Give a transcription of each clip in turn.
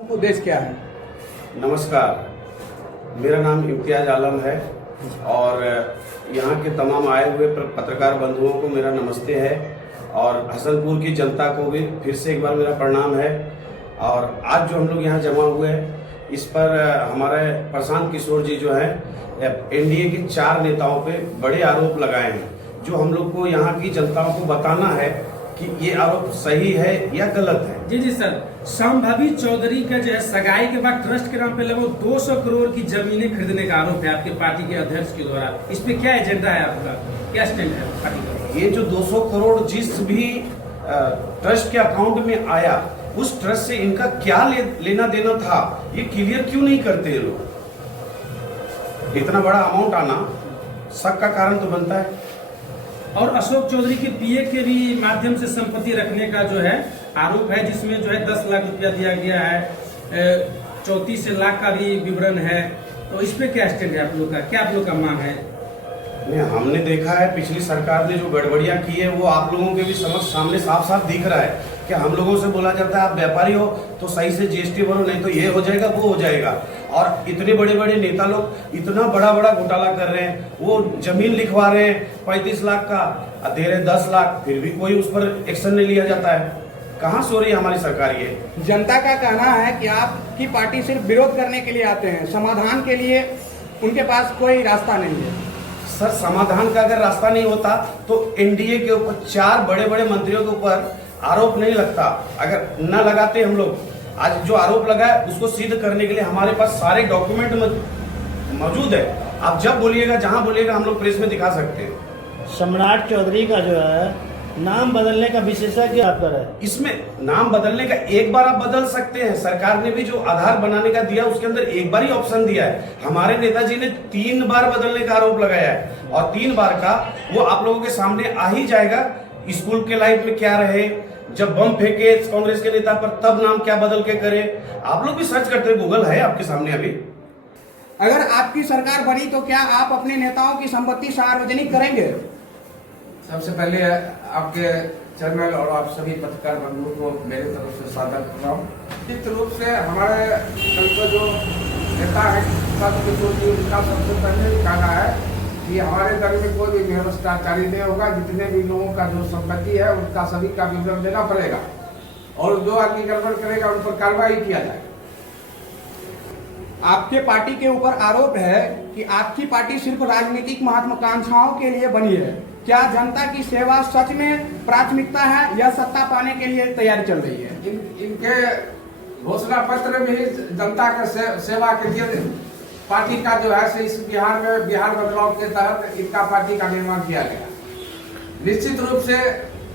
उद्देश्य क्या है? नमस्कार, मेरा नाम इम्तियाज आलम है और यहाँ के तमाम आए हुए पत्रकार बंधुओं को मेरा नमस्ते है और हसनपुर की जनता को भी फिर से एक बार मेरा प्रणाम है। और आज जो हम लोग यहाँ जमा हुए हैं इस पर हमारे प्रशांत किशोर जी जो हैं एनडीए के 4 नेताओं पे बड़े आरोप लगाए हैं, जो हम लोग को यहाँ की जनताओं को बताना है कि ये आरोप सही है या गलत है। जी सर, संभावी चौधरी का जो है सगाई के बाद ट्रस्ट के नाम पे लगभग 200 करोड़ की जमीनें खरीदने का आरोप है आपके पार्टी के अध्यक्ष के द्वारा। इस पे क्या एजेंडा है आपका, क्या स्टैंड है पार्टी का? ये जो 200 करोड़ जिस भी ट्रस्ट के अकाउंट में आया उस ट्रस्ट से इनका क्या लेना देना था, ये क्लियर क्यों नहीं करते लोग? इतना बड़ा अमाउंट आना शक का कारण तो बनता है। और अशोक चौधरी के पीए के भी माध्यम से संपत्ति रखने का जो है आरोप है, जिसमें जो है 10 लाख रुपया दिया गया है, 34 लाख का भी विवरण है। तो इस पे क्या स्टैंड है आप लोग का, क्या आप लोग का मांग है? नहीं, हमने देखा है पिछली सरकार ने जो गड़बड़ियां की है वो आप लोगों के भी सामने साफ साफ दिख रहा है कि हम लोगों से बोला जाता है आप व्यापारी हो तो सही से जीएसटी भरो, नहीं तो ये हो जाएगा वो हो जाएगा। और इतने बड़े बड़े नेता लोग इतना बड़ा बड़ा घोटाला कर रहे हैं, वो जमीन लिखवा रहे हैं 35 लाख का, दे रहे 10 लाख, फिर भी कोई उस पर एक्शन नहीं लिया जाता है। कहाँ सो रही है हमारी सरकार? ये जनता का कहना है कि आपकी पार्टी सिर्फ विरोध करने के लिए आते हैं, समाधान के लिए उनके पास कोई रास्ता नहीं है। सर, समाधान का अगर रास्ता नहीं होता तो एनडीए के ऊपर 4 बड़े बड़े मंत्रियों के ऊपर आरोप नहीं लगता। अगर न लगाते हम लोग, आज जो आरोप लगा है उसको सिद्ध करने के लिए हमारे पास सारे डॉक्यूमेंट मौजूद है। आप जब बोलिएगा, जहां बोलिएगा, हम लोग प्रेस में दिखा सकते हैं। सम्राट चौधरी का जो है नाम बदलने का विशेषज्ञ आपका है। इसमें नाम बदलने का एक बार आप बदल सकते हैं। सरकार ने भी जो आधार बनाने का दिया उसके अंदर एक बार ही ऑप्शन दिया है। हमारे नेताजी ने 3 बार बदलने का आरोप लगाया है और 3 बार का वो आप लोगों के सामने आ ही जाएगा। स्कूल के लाइफ में क्या रहे, जब बम फेंके कांग्रेस के नेता पर तब नाम क्या बदल के करे, आप लोग भी सर्च करते, गूगल है आपके सामने अभी। अगर आपकी सरकार बनी तो क्या आप अपने नेताओं की संपत्ति सार्वजनिक करेंगे? सबसे पहले आपके चैनल और आप सभी पत्रकार बंधुओं को मेरे तरफ से स्वागत कर रहा हूँ। निश्चित रूप से हमारे कल को जो नेता है उनका सबसे पहले कहना है कि हमारे दल में कोई भी भ्रष्टाचारी नहीं होगा। जितने भी लोगों का जो संपत्ति है उनका सभी का विवरण देना पड़ेगा और जो आदमी गड़बड़ करेगा उन पर कार्रवाई किया जाएगा। आपके पार्टी के ऊपर आरोप है कि आपकी पार्टी सिर्फ राजनीतिक महत्वाकांक्षाओं के लिए बनी है। क्या जनता की सेवा सच में प्राथमिकता है या सत्ता पाने के लिए तैयारी चल रही है? इनके घोषणा पत्र में ही जनता के सेवा के लिए पार्टी का जो है इस बिहार में बिहार बदलाव के तहत इनका पार्टी का निर्माण किया गया। निश्चित रूप से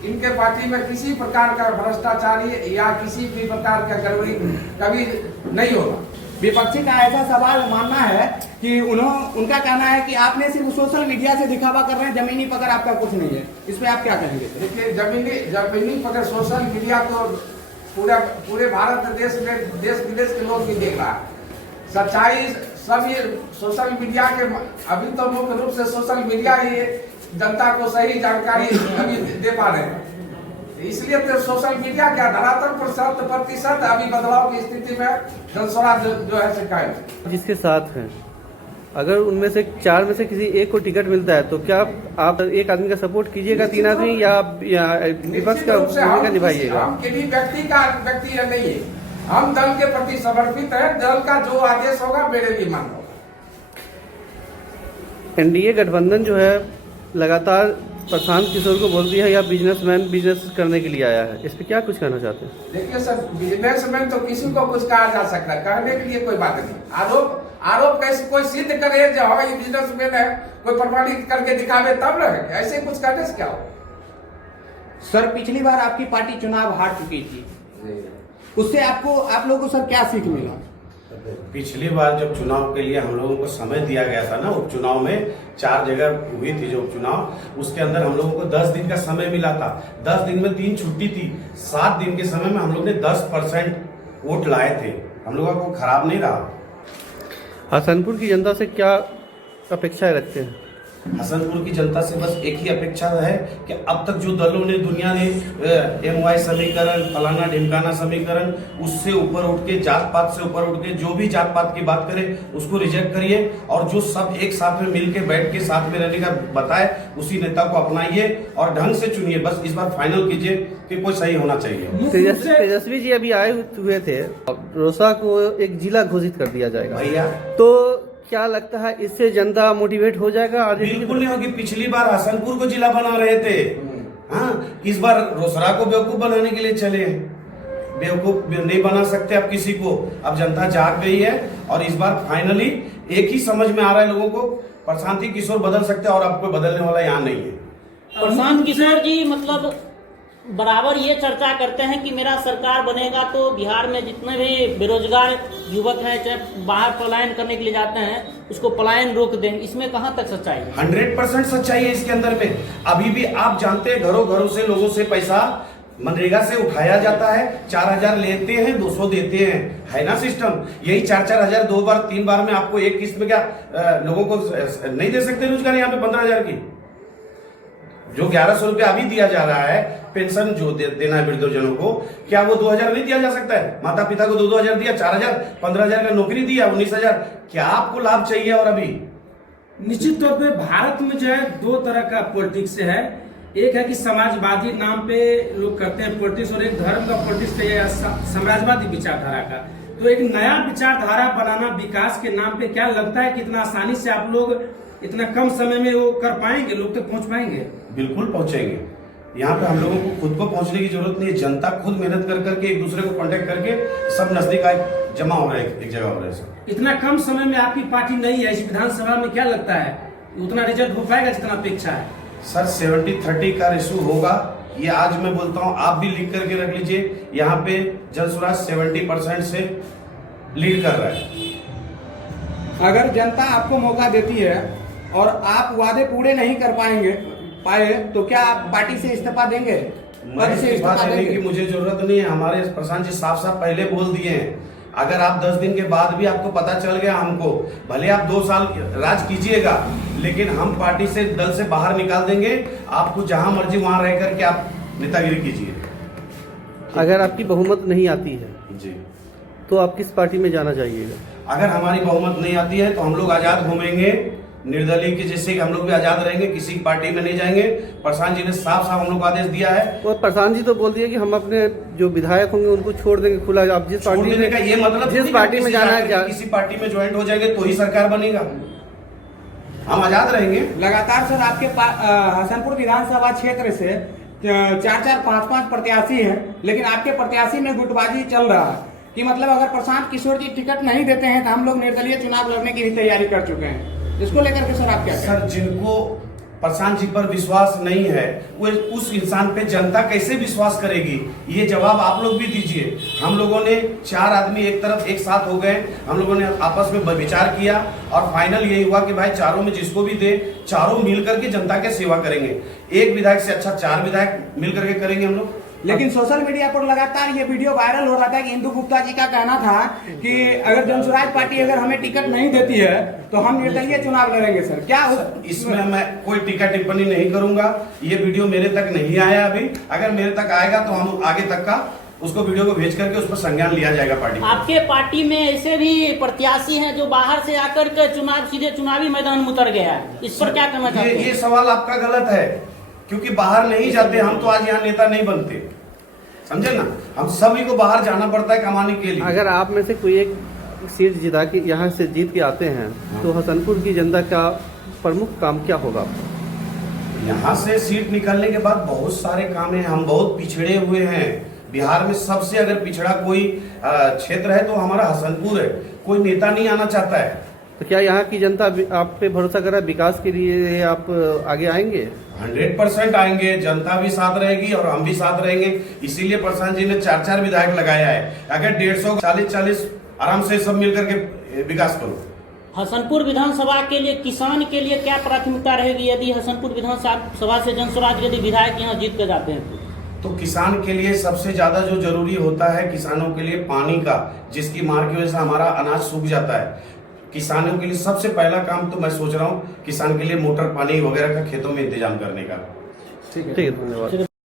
इनके पार्टी में किसी प्रकार का भ्रष्टाचारी या किसी भी प्रकार का गड़बड़ी कभी नहीं होगा। विपक्षी का ऐसा सवाल मानना है कि उनका कहना है कि आपने सिर्फ सोशल मीडिया से दिखावा कर रहे हैं, जमीनी पकड़ आपका कुछ नहीं है। इस पे आप क्या कहेंगे? देखिए, जमीनी पकड़ सोशल मीडिया तो पूरे भारत देश में देश विदेश के लोग भी देख रहा है। सच्चाई सब ये सोशल मीडिया के अभी तो मुख्य रूप से सोशल मीडिया ही जनता को सही जानकारी अभी दे पा रहे हैं। इसलिए तो सोशल मीडिया क्या धरातल पर 100% अभी बदलाव की स्थिति में जनस्वराज जो है से कायम। जिसके साथ हैं, अगर उनमें से 4 में से किसी एक को टिकट मिलता है तो क्या आप एक आदमी का सपोर्ट कीजिएगा, 3 आदमी, या विपक्ष का भूमिका निभाइएगा? हम किसी व्यक्ति नहीं है, हम दल के प्रति समर्पित है। दल का जो आदेश होगा मेरे लिए मान होगा। एनडीए गठबंधन जो है लगातार प्रशांत किशोर को बोल दिया है या बिजनेसमैन बिजनेस करने के लिए आया है, इस पे क्या कुछ कहना चाहते हैं? देखिए सर, बिजनेसमैन तो किसी को कुछ कहा जा सकता है, कहने के लिए कोई बात नहीं। आरोप कैसे कोई सिद्ध करे जो हाँ ये बिजनेसमैन है, कोई प्रमाणित करके दिखावे तब ना, ऐसे कुछ करने से क्या हो। सर, पिछली बार आपकी पार्टी चुनाव हार चुकी थी, उससे आप लोगों को सर क्या सीख मिला? पिछली बार जब चुनाव के लिए हम लोगों को समय दिया गया था ना, उपचुनाव में 4 जगह हुई थी जो उपचुनाव, उसके अंदर हम लोगों को 10 दिन का समय मिला था। 10 दिन में 3 छुट्टी थी। 7 दिन के समय में हम लोग ने 10% वोट लाए थे। हम लोगों को खराब नहीं रहा। हसनपुर की जनता से क्या अपेक्षाएं रखते हैं? हसनपुर की जनता से बस एक ही अपेक्षा है कि अब तक जो दलों ने दुनिया ने MY समीकरण, फलाना ढिमकाना समीकरण, उससे ऊपर उठ के, जात पात से ऊपर उठ के जो भी जात पात की बात करे उसको रिजेक्ट करिए और जो सब एक साथ में मिल के बैठ के साथ में रहने का बताए उसी नेता को अपनाइए और ढंग से चुनिए। बस इस बार फाइनल कीजिए कि कोई सही होना चाहिए। तेजस्वी जी अभी आए हुए थे, रोसा को एक जिला घोषित कर दिया जाएगा भैया, तो क्या लगता है इससे जनता मोटिवेट हो जाएगा? बिल्कुल नहीं होगी। पिछली बार हसनपुर को जिला बना रहे थे, हाँ, इस बार रोसड़ा को बेवकूफ बनाने के लिए चले हैं। बेवकूफ नहीं बना सकते अब किसी को, अब जनता जाग गई है और इस बार फाइनली एक ही समझ में आ रहा है लोगों को, प्रशांत किशोर बदल सकते हैं और अब कोई बदलने वाला यहाँ नहीं है। प्रशांत किशोर जी मतलब बराबर ये चर्चा करते हैं कि मेरा सरकार बनेगा तो बिहार में जितने भी बेरोजगार युवक हैं, चाहे बाहर पलायन करने के लिए जाते हैं, उसको पलायन रोक देंगे। इसमें कहाँ तक सच्चाई है? 100% सच्चाई है इसके अंदर में। अभी भी आप जानते हैं घरों घरों से लोगों से पैसा मनरेगा से उठाया जाता है, 4000 लेते हैं, 200 देते हैं, है ना सिस्टम। यही 4-4 हजार 2 बार 3 बार में आपको एक किस्त में क्या लोगों को नहीं दे सकते रोजगार? यहाँ पे 15,000 की जो 1100 रुपया अभी दिया जा रहा है पेंशन जो देना है वृद्धजनों को, क्या वो 2000 नहीं दिया जा सकता है? माता पिता को 2-2 हजार दिया, 4000, 15,000 का नौकरी दिया, 19,000। क्या आपको लाभ चाहिए? और अभी निश्चित तौर पे भारत में जो है 2 तरह का पॉलिटिक्स है। एक है कि समाजवादी नाम पे लोग करते हैं पॉलिटिक्स, और एक धर्म का पॉलिटिक्स है, समाजवादी विचारधारा का। तो एक नया विचारधारा बनाना विकास के नाम पे, क्या लगता है कि इतना आसानी से आप लोग इतना कम समय में वो कर पाएंगे? लोग तक पहुंच पाएंगे? बिल्कुल पहुंचेंगे। यहाँ पे हम लोगों को खुद को पहुंचने की जरूरत नहीं है, जनता खुद मेहनत कर करके एक दूसरे को कांटेक्ट करके सब नजदीक आए जमा हो रहे हैं, एक जगह हो रहे हैं। इतना कम समय में आपकी पार्टी नहीं है इस विधानसभा में, क्या लगता है उतना रिजल्ट हो पाएगा जितना अपेक्षा है? सर 70-30 का रेशो होगा, ये आज मैं बोलता हूँ, आप भी लिख करके रख लीजिए। यहाँ पे जन स्वराज 70% से लीड कर रहा है। अगर जनता आपको मौका देती है और आप वादे पूरे नहीं कर पाए तो क्या आप पार्टी से इस्तीफा देंगे? मैं इस्तीफा देने की मुझे जरूरत नहीं है। हमारे प्रशांत जी साफ साफ पहले बोल दिए हैं, अगर आप 10 दिन के बाद भी आपको पता चल गया हमको, भले आप 2 साल राज कीजिएगा, लेकिन हम पार्टी से दल से बाहर निकाल देंगे। आपको जहां मर्जी वहां रह करके आप नेतागिरी कीजिए। अगर आपकी बहुमत नहीं आती है जी, तो आप किस पार्टी में जाना चाहिएगा? अगर हमारी बहुमत नहीं आती है तो हम लोग आजाद घूमेंगे, निर्दलीय के जैसे हम लोग भी आजाद रहेंगे, किसी पार्टी में नहीं जाएंगे। प्रशांत जी ने साफ साफ हम लोग को आदेश दिया है। और प्रशांत जी तो बोल दिए कि हम अपने जो विधायक होंगे उनको छोड़ देंगे खुला। आप जिस पार्टी में, ये मतलब जिस पार्टी में जाना है, किसी पार्टी में ज्वाइंट हो जाएंगे तो ही सरकार बनेगा, हम आजाद रहेंगे। लगातार सर आपके हसनपुर विधानसभा क्षेत्र से 4-4, 5-5 प्रत्याशी हैं, लेकिन आपके प्रत्याशी में गुटबाजी चल रहा है कि मतलब अगर प्रशांत किशोर जी टिकट नहीं देते हैं तो हम लोग निर्दलीय चुनाव लड़ने की भी तैयारी कर चुके हैं। इसको लेकर के सर आप क्या सर, जिनको प्रशांत जी पर विश्वास नहीं है वो उस इंसान पे जनता कैसे विश्वास करेगी? ये जवाब आप लोग भी दीजिए। हम लोगों ने 4 आदमी एक तरफ एक साथ हो गए, हम लोगों ने आपस में विचार किया और फाइनल यही हुआ कि भाई चारों में जिसको भी दे, चारों मिल करके जनता की सेवा करेंगे। एक विधायक से अच्छा 4 विधायक मिल करके करेंगे हम लोग। लेकिन सोशल मीडिया पर लगातार ये वीडियो वायरल हो रहा था कि इंदु गुप्ता जी का कहना था कि अगर जनसुराज पार्टी अगर हमें टिकट नहीं देती है तो हम निर्दलीय चुनाव लड़ेंगे। सर क्या इसमें मैं कोई टीका टिप्पणी नहीं करूंगा। ये वीडियो मेरे तक नहीं आया अभी, अगर मेरे तक आएगा तो हम आगे तक का उसको वीडियो को भेज करके उस पर संज्ञान लिया जाएगा पार्टी। आपके पार्टी में ऐसे भी प्रत्याशी हैं जो बाहर से आकर के सीधे चुनावी मैदान में उतर गया है, इस पर क्या कहना चाहते हैं? ये सवाल आपका गलत है, क्योंकि बाहर नहीं जाते हम तो आज यहाँ नेता नहीं बनते, समझे ना। हम सभी को बाहर जाना पड़ता है कमाने के लिए। अगर आप में से कोई एक सीट जिता के यहाँ से जीत के आते हैं तो हसनपुर की जनता का प्रमुख काम क्या होगा? यहाँ से सीट निकलने के बाद बहुत सारे काम हैं। हम बहुत पिछड़े हुए हैं बिहार में, सबसे अगर पिछड़ा कोई क्षेत्र है तो हमारा हसनपुर है। कोई नेता नहीं आना चाहता है। तो क्या यहाँ की जनता आप पे भरोसा कर रहा है? विकास के लिए आप आगे आएंगे? 100% आएंगे, जनता भी साथ रहेगी और हम भी साथ रहेंगे। इसीलिए प्रशांत जी ने 4-4 विधायक लगाया है। अगर 150, 40-40 आराम से सब मिलकर के विकास करो। हसनपुर विधानसभा के लिए, किसान के लिए क्या प्राथमिकता रहेगी यदि हसनपुर विधानसभा से जनस्वराज यदि विधायक यहाँ जीत कर जाते हैं? तो किसान के लिए सबसे ज्यादा जो जरूरी होता है किसानों के लिए पानी का, जिसकी मार की वजह से हमारा अनाज सूख जाता है। किसानों के लिए सबसे पहला काम तो मैं सोच रहा हूँ किसान के लिए मोटर पानी वगैरह का खेतों में इंतजाम करने का। ठीक है, धन्यवाद।